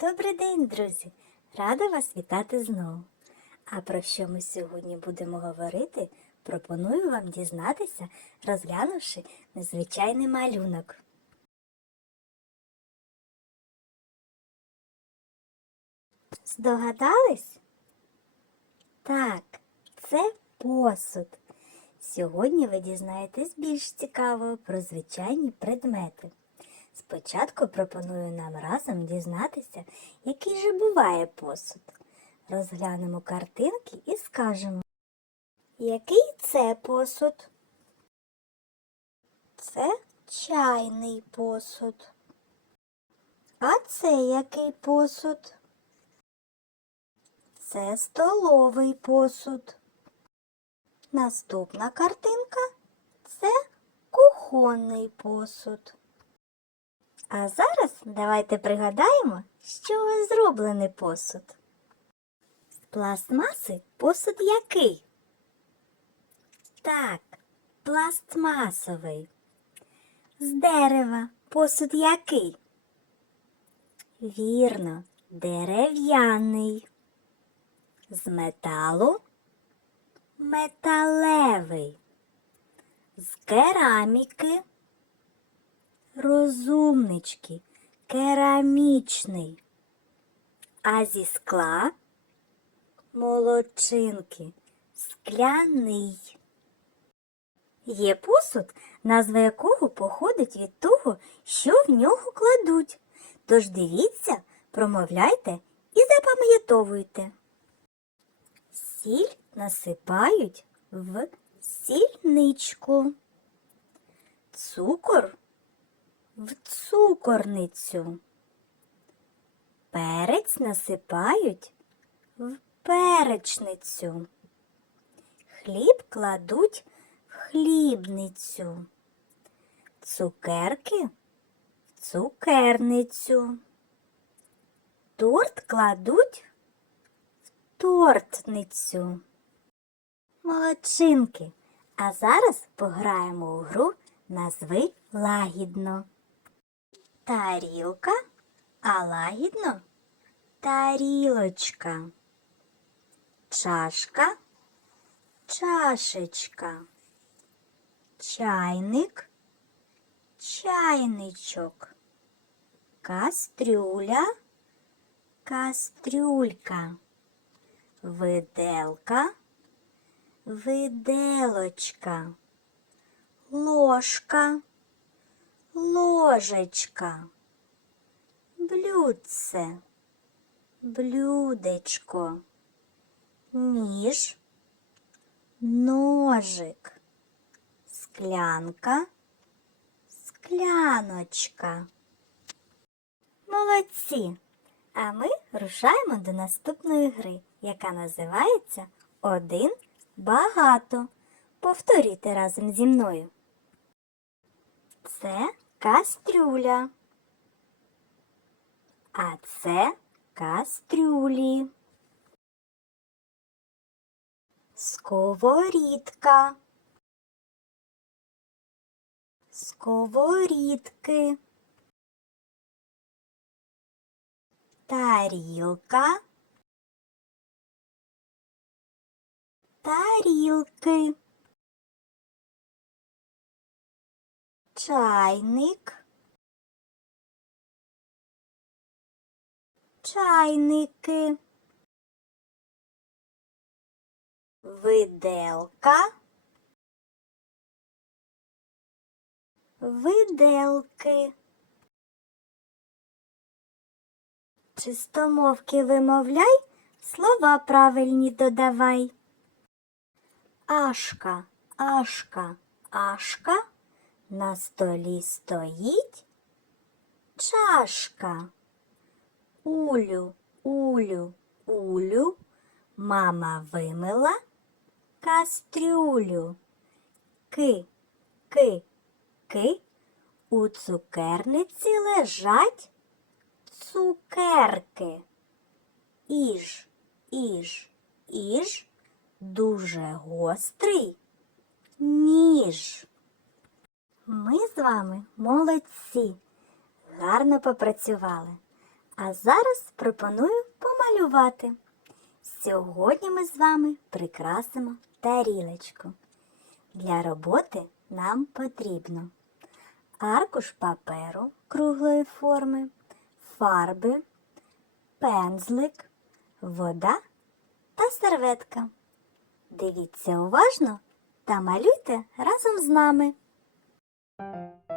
Добрий день, друзі! Рада вас вітати знову. А про що ми сьогодні будемо говорити, пропоную вам дізнатися, розглянувши незвичайний малюнок. Здогадались? Так, це посуд. Сьогодні ви дізнаєтесь більш цікавого про звичайні предмети. Спочатку пропоную нам разом дізнатися, який же буває посуд. Розглянемо картинки і скажемо, який це посуд? Це чайний посуд. А це який посуд? Це столовий посуд. Наступна картинка це кухонний посуд. А зараз давайте пригадаємо, з чого зроблений посуд. З пластмаси посуд який? Так, пластмасовий. З дерева посуд який? Вірно, дерев'яний. З металу металевий. З кераміки розумнички, керамічний. А зі скла молодчинки, скляний. Є посуд, назва якого походить від того, що в нього кладуть. Тож дивіться, промовляйте і запам'ятовуйте. Сіль насипають в сільничку. Цукор в цукорницю. Перець насипають в перечницю. Хліб кладуть в хлібницю. Цукерки в цукерницю. Торт кладуть в тортницю. Молодчинки. А зараз пограємо у гру назви лагідно. Тарілка, а лагідно тарілочка. Чашка, чашечка. Чайник, чайничок. Кастрюля, кастрюлька. Виделка, виделочка. Ложка, ложечка. Блюдце, блюдечко. Ніж, ножик. Склянка, скляночка. Молодці! А ми рушаємо до наступної гри, яка називається Один багато. Повторюйте разом зі мною. Це кастрюля. А це кастрюлі. Сковорідка. Сковорідки. Тарілка. Тарілки. Чайник. Чайники. Виделка. Виделки. Чистомовки вимовляй, слова правильні додавай. Ашка, ашка, ашка, на столі стоїть чашка. Улю, улю, улю, мама вимила кастрюлю. Ки, ки, ки, у цукерниці лежать цукерки. Іж, іж, іж, дуже гострий ніж. Ми з вами молодці, гарно попрацювали. А зараз пропоную помалювати. Сьогодні ми з вами прикрасимо тарілочку. Для роботи нам потрібно аркуш паперу круглої форми, фарби, пензлик, вода та серветка. Дивіться уважно та малюйте разом з нами. Thank you.